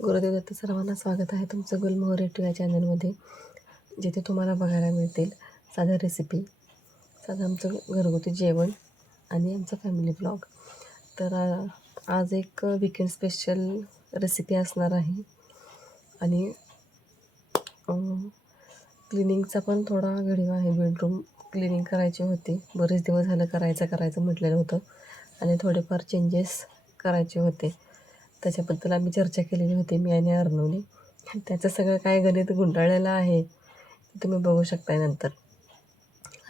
गुरुदेव दत्त सर्वांना स्वागत आहे तुमचं गुलमोहर रेटू या चॅनलमध्ये जिथे तुम्हाला बघायला मिळतील साध्या रेसिपी साधं आमचं घरगुती जेवण आणि आमचा फॅमिली ब्लॉग तर आज एक विकेंड स्पेशल रेसिपी असणार आहे. आणि क्लिनिंगचा पण थोडा व्हिडिओ आहे. बेडरूम क्लिनिंग करायची होती. बरेच दिवस झालं करायचं करायचं म्हटलेलं होतं. आणि थोडेफार चेंजेस करायचे होते. त्याच्याबद्दल आम्ही चर्चा केलेली होती मी आणि अर्णवने. त्याचं सगळं काय गणित गुंडाळलेलं आहे ते तुम्ही बघू शकताय नंतर.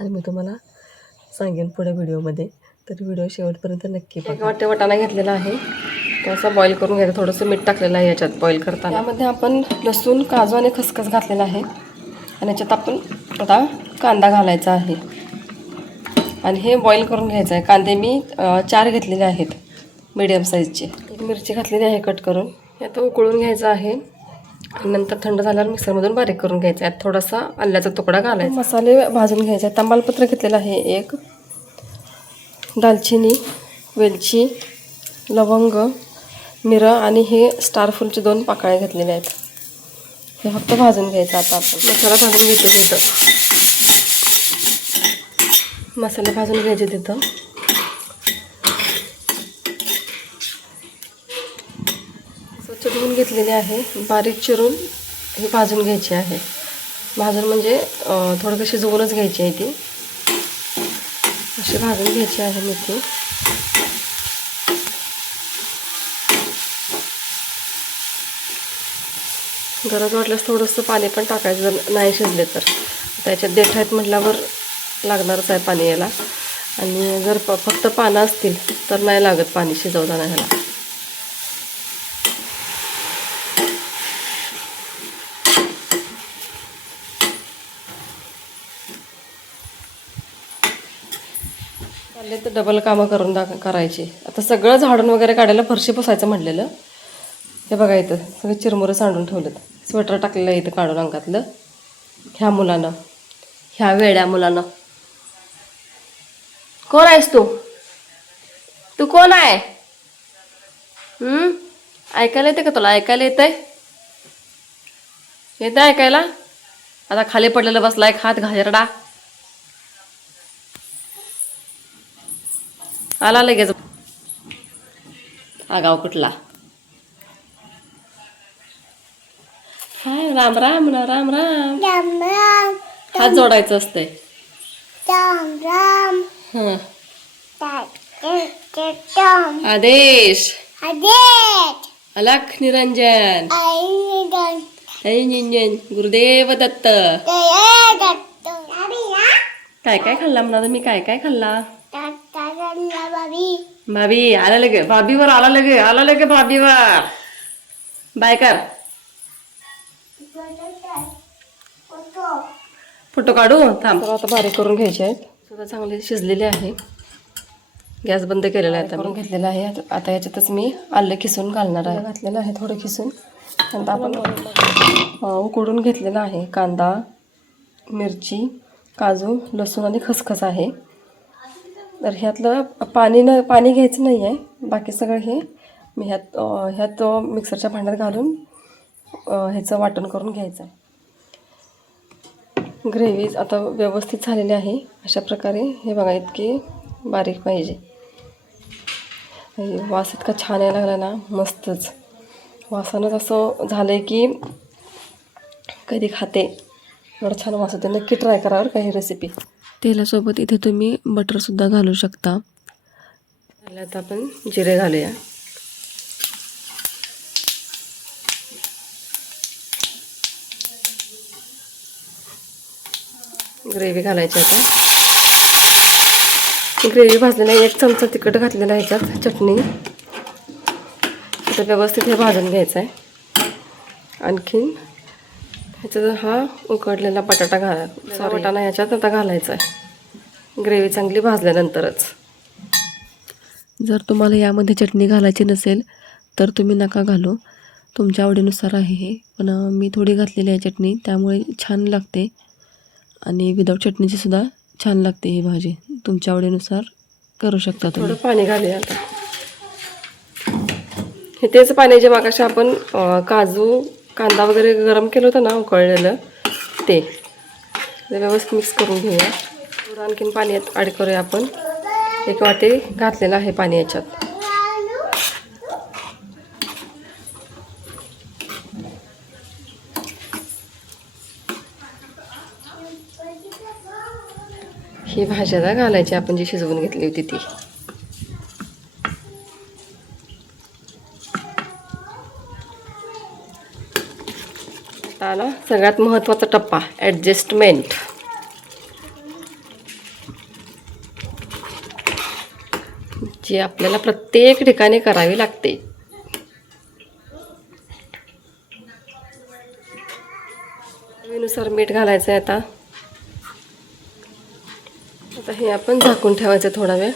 आणि मी तुम्हाला सांगेन पुढे व्हिडिओमध्ये तर व्हिडिओ शेवटपर्यंत नक्की एक वाटे वाटाणा घेतलेला आहे तो असा बॉईल करून घ्यायचा थोडंसं मीठ टाकलेलं आहे याच्यात बॉईल करताना. यामध्ये आपण लसूण काजू आणि खसखस घातलेला आहे. आणि याच्यात आपण आता कांदा घालायचा आहे. आणि हे बॉईल करून घ्यायचं आहे. कांदे मी चार घेतलेले आहेत मीडियम साईजचे मिरची घातलेली आहे कट करून. हे आता उकळून घ्यायचं आहे. आणि नंतर थंड झाल्यावर मिक्सरमधून बारीक करून घ्यायचं. आहे यात थोडासा आल्याचा तुकडा घालायचा. मसाले भाजून घ्यायचे आहे तमालपत्र घेतलेलं आहे एक. दालचिनी वेलची लवंग मिरं आणि हे स्टारफुलचे दोन पाकळ्या घेतलेल्या आहेत. हे फक्त भाजून घ्यायचं आता आपण. मसाला भाजून घेतो तिथं. मसाले भाजून घ्यायचे तिथं. चिरून घेतलेले आहे. बारीक चिरून हे भाजून घ्यायची आहे. भाजून म्हणजे अं, थोडं शिजवूनच घ्यायची आहे ती. अशी भाजून घ्यायची आहे मेथी गरज वाटल्यास थोडंसं पाणी पण टाकायचं जर नाही शिजले तर. त्याच्यात देठ आहेत म्हटल्यावर लागणारच आहे पाणी याला. आणि जर फक्त पानं असतील तर नाही लागत पाणी शिजवताना ह्याला. चालले तर डबल कामं करून दाख करायची. आता सगळं झाडून वगैरे काढायला फरशी पुसायचं म्हटलेलं हे बघा इथं सगळे चिरमुरं सांडून ठेवलेत. स्वेटर टाकलेलं इथं काढून अंगातलं. ह्या मुलानं. ह्या वेड्या मुलानं. कोण आहेस तू? तू कोण आहे? हम्म? ऐकायला येते का तुला? ऐकायला येतंय? येतं ऐकायला? आता खाली पडलेला बसलाय हात घाजरडा आला लगेच. आगाव कुठला? हाय राम राम ना राम राम. राम राम. हात जोडायचं असतंय. राम राम. हं. राम आदेश. आदेश. अलख निरंजन. आई निंजन गुरुदेव दत्त. काय काय खाल्ला म्हणा मी? काय काय खाल्ला? भाभी? आला लगे. भाभीवर आला लगे. आला लगे भाभीवर. बाय कर. फोटो काढू. थांब. आता बारीक करून घ्यायचे आहेत. सुद्धा चांगले शिजलेले आहे. गॅस बंद केलेला आहे आता करून घेतलेला आहे. आता- आता याच्यातच मी आलं खिसून घालणार आहे. घातलेलं आहे थोडं खिसून. नंतर आपण उकडून घेतलेला आहे कांदा मिरची काजू लसूण आणि खसखस आहे. तर ह्यातलं पाणी न पाणी घ्यायचं नाही आहे. बाकी सगळं हे मी ह्यात ह्यात मिक्सरच्या भांड्यात घालून ह्याचं वाटण करून घ्यायचं आहे. ग्रेव्ही आता व्यवस्थित झालेली आहे. अशा प्रकारे हे बघा इतकी बारीक पाहिजे. वास इतका छान यायला लागला ना मस्तच. वासानंच असं झालं आहे की कधी खाते. एवढं छान वास होते नक्की ट्राय करावर काही रेसिपी तेलासोबत इथे तुम्ही बटरसुद्धा घालू शकता. आता आपण जिरे घालूया. ग्रेव्ही घालायची आता. ग्रेव्ही भाजलेला आहे. एक चमचा तिखट घातलेला आहे ह्याच्यात चटणी. आता व्यवस्थित हे भाजून घ्यायचं आहे. आणखीन ह्याच्यात हा उकडलेला बटाटा घाला बटाणा ह्याच्यात आता घालायचा आहे ग्रेव्ही चांगली भाजल्यानंतरच. जर तुम्हाला यामध्ये चटणी घालायची नसेल तर तुम्ही नका घालू. तुमच्या आवडीनुसार आहे हे. पण मी थोडी घातलेली आहे चटणी त्यामुळे छान लागते. आणि विदाऊट चटणीची सुद्धा छान लागते ही भाजी. तुमच्या आवडीनुसार करू शकता थोडं पाणी घालूया आता. हे तेच पाणी जे मागाशी आपण काजू कांदा वगैरे गरम केलं होतं ना उकळलेलं ते. व्यवस्थित मिक्स करून घेऊया. थोडं आणखीन पाणी ॲड करूया आपण. एक वाटी घातलेलं आहे पाणी याच्यात. ही भाज्याला घालायची आपण जी शिजवून घेतली होती ती. आला सगळ्यात महत्त्वाचा टप्पा ॲडजस्टमेंट जी आपल्याला प्रत्येक ठिकाणी करावी लागते. चवीनुसार मीठ घालायचं आहे आता. आता हे आपण झाकून ठेवायचं थोडा वेळ.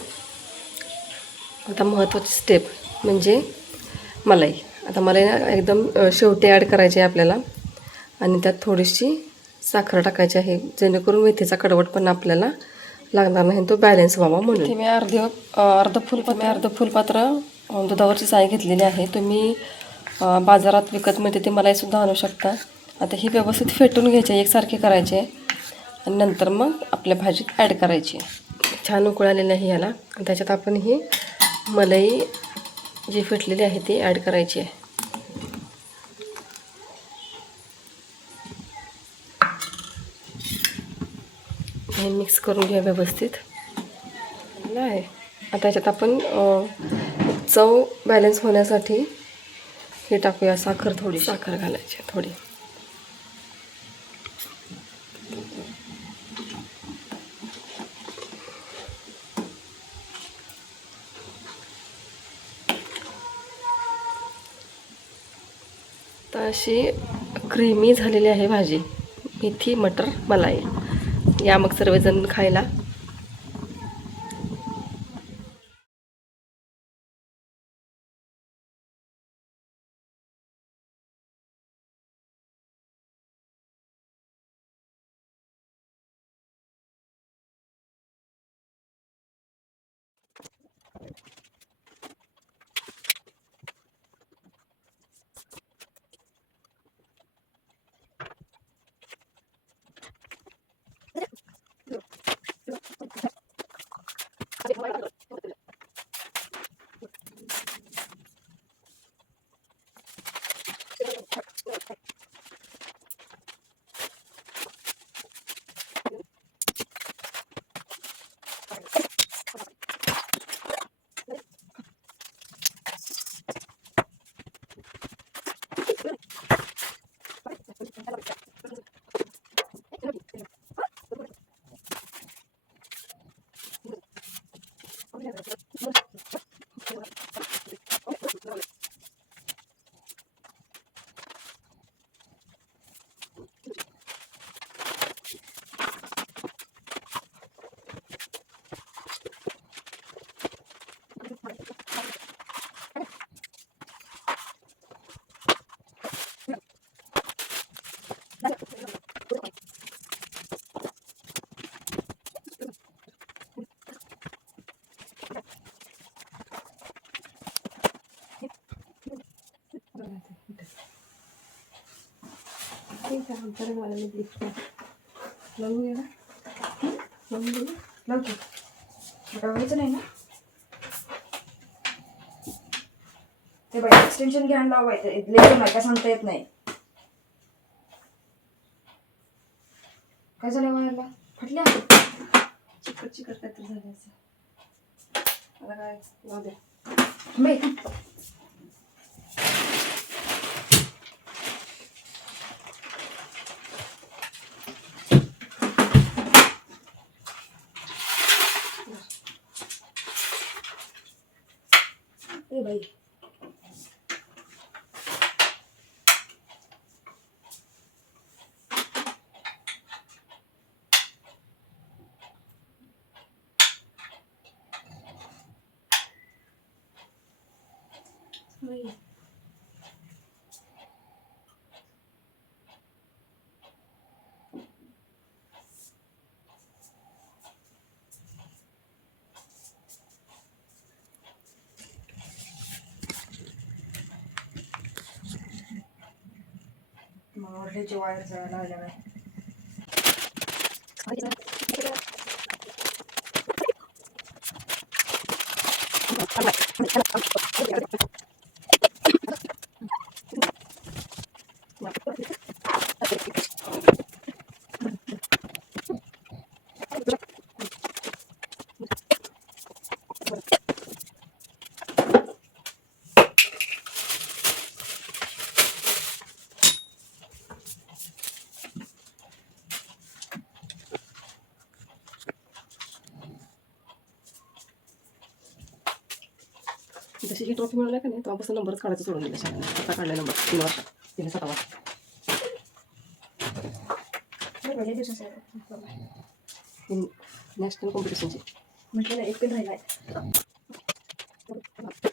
आता महत्त्वाची स्टेप म्हणजे मलाई. आता मलाई ना एकदम शेवटी ॲड करायची आहे आपल्याला. आणि त्यात थोडीशी साखर टाकायची आहे. जेणेकरून मेथीचा कडवटपणा आपल्याला लागणार नाही. तो बॅलन्स व्हावा म्हणून. मी अर्ध अर्ध फुल मी अर्ध फुलपात्र दुधावरची साय घेतलेली आहे. तुम्ही बाजारात विकत मिळते ते मलाईसुद्धा आणू शकता. आता ही व्यवस्थित फेटून घ्यायची एकसारखी करायची आहे. आणि नंतर मग आपल्या भाजीत ॲड करायची छान उकळ आलेली आहे याला. आणि त्याच्यात आपण ही मलाई जी फेटलेली आहे ती ॲड करायची आहे. हे मिक्स करून घ्या व्यवस्थित. आहे आता याच्यात आपण चव बॅलन्स होण्यासाठी हे टाकूया साखर थोडी साखर घालायची थोडी. तर अशी क्रीमी झालेली आहे भाजी. मेथी मटर मलाई. या मग सर्वजण खायला. लावायचं नाही ना. ते बाई एक्सटेन्शन घ्यायला लावायचं लेखून नाही काय सांगता येत नाही काय झालं व्हायला फाटल्या चिकट चिकट काहीतरी झालं आता काय लावू दे बाई ए बाई बाई ओरलीची वायर जळायला लागल्या काय ट्रॉफी मिळाली का नाही तेव्हापासून नंबरच काढायचं सोडून दिलं शाळेने आता काढला नंबर तीन वर्षात तिने स्वतः पहिल्या दिवसाचं नॅशनल कॉम्पिटिशनची म्हटलं ना एक पेन राहिलाय काय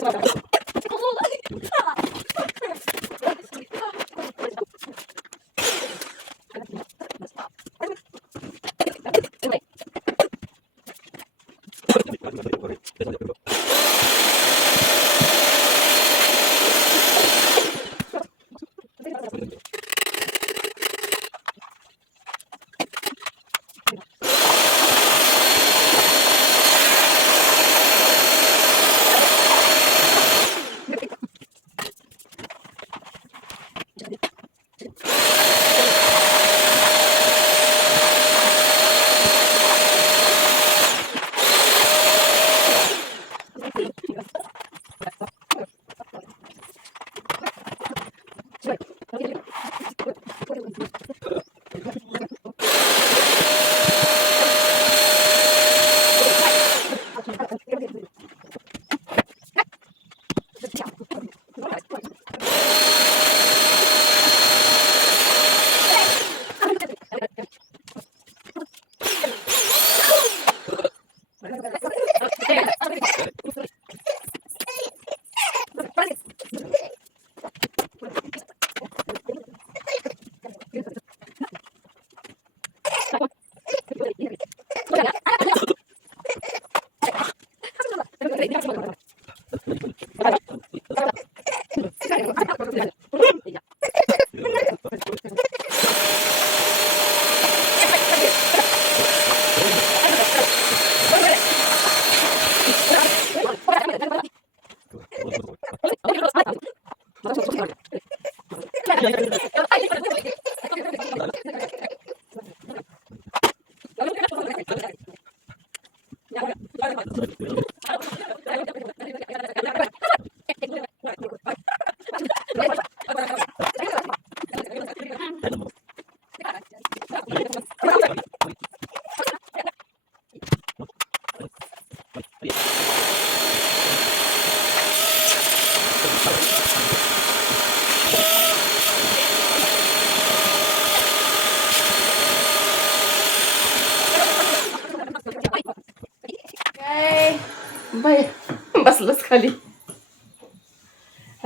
That's.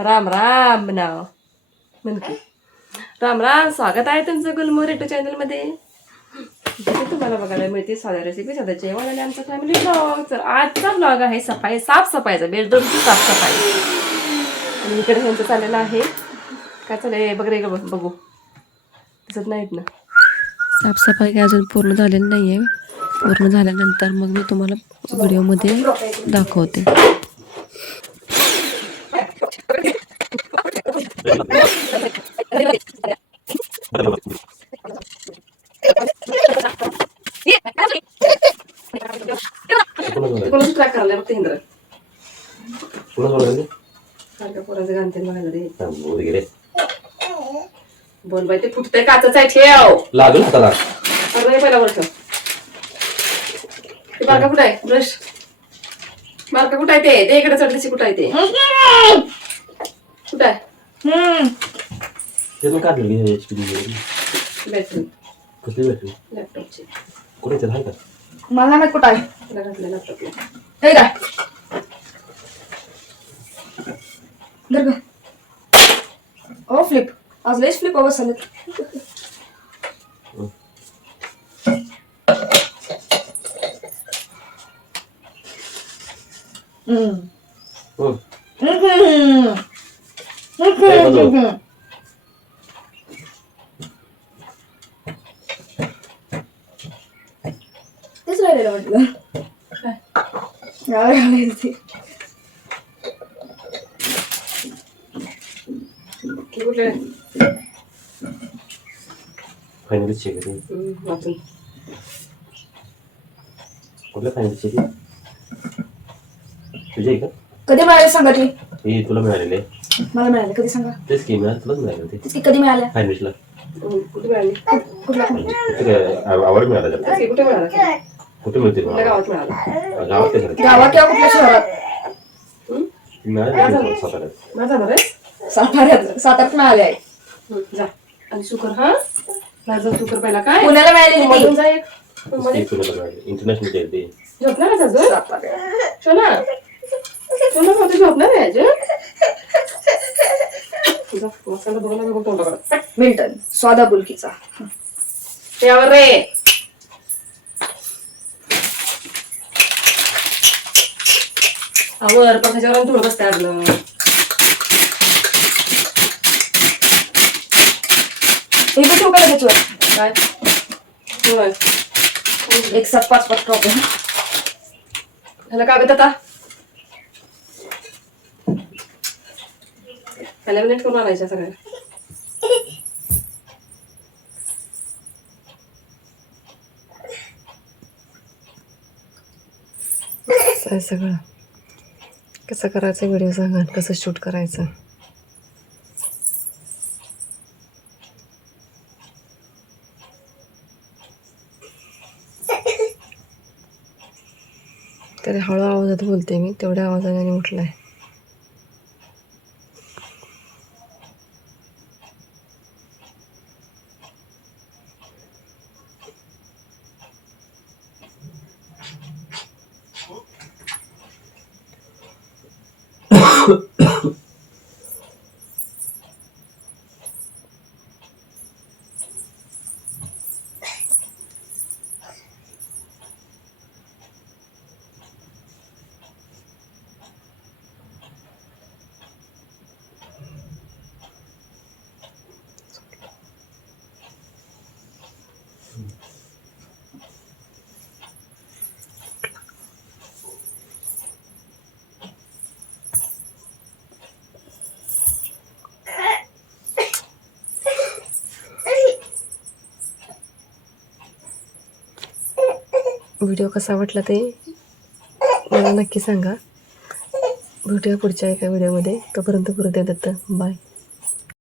राम राम नाव. म्हणते राम राम स्वागत आहे तुमचं गुलमोर युट्यूब चॅनलमध्ये. तुम्हाला बघायला मिळते साध्या रेसिपी साध्या जेवण आणि आमचा फॅमिली ब्लॉग तर आजचा ब्लॉग आहे सफाई साफसफाईचा बेडरूमची साफसफाई. आणि इकडे ह्यांचं चाललेलं आहे. काय चाललंय? बघ रे बघ- बघू. दिसत नाहीत ना. साफसफाई काय अजून पूर्ण झालेली नाही आहे पूर्ण झाल्यानंतर मग मी तुम्हाला व्हिडिओमध्ये दाखवते. इंद्र. पोराचं बघायला रे. बोल बाई ते फुटतंय काचच आहे ठेव. लागल हाताला अरे नाही पहिला वर्ष ते बारका कुठं आहे? ब्रश. बारका कुठं आहे ते? ते इकडे चढलीची कुठं आहे ते? कुठं आहे? ते पण काढलं एच पी बॅटरी कसली बॅटरी लॅपटॉपची कुठे त्याला आहे का? मला नाही कुठं आहे. तिला घातलं लॅपटॉपला Тогда. Дорога. О, флип. А здесь флип ова салет. Mm. Mm. Mm. Mm. Mm. Israel घालायचं ते. की कुठले आहे ते. कुठल्या फायनली चेक आहे तुझे आहे का कधी मिळाले सांगा ती हे तुला मिळालेले मला मिळाले कधी सांगा तेच की मिळालं तुलाच मिळालं ते तेच की कधी मिळाल्या फायनलिस्टला हम्म, कुठे मिळाली कुठल्या कुठे काय आवड मिळाला कुठे मिळाला कुठे मिळते मला गावात मिळाला गावात किंवा कुठल्या शहरात? हम्म? मिळालं नाही साताऱ्यात. माझा बरं आहे साताऱ्यात साताऱ्यात मिळाले आहे हम्म, जा. आणि शुकर हा? माझा शुकर पहिला काय? पुण्याला मिळालेली मधून ती. जा एक. मध्ये ते तुला मिळाले. इंटरनॅशनल चेक ते. झोपणार आहेस अजून? साताऱ्यात. शोना शोना मग तू झोपणार आहे अजून? जा, मसाला बघायला नको तोंडाकडे मिल्टन स्वादा बुलकीचा. त्यावर रे. आवर पण त्याच्यावर आणि थोडं बसते अडलं हे पण ठेवू का त्याच्यावर? काय? होय. एक सात पाच पाच ट्रॉफी ह्याला कागद आता? ह्याला मिनिट करून आणायच्या सगळ्या सगळं? कसं करायचं व्हिडिओ सांगा कसं शूट करायचं? तरी हळू आवाजात बोलते मी तेवढ्या आवाजाने उठलाय. व्हिडिओ कसा वाटला ते मला नक्की सांगा. भेटूया पुढच्या एका व्हिडिओमध्ये. तोपर्यंत गुरुदेव दत्त. बाय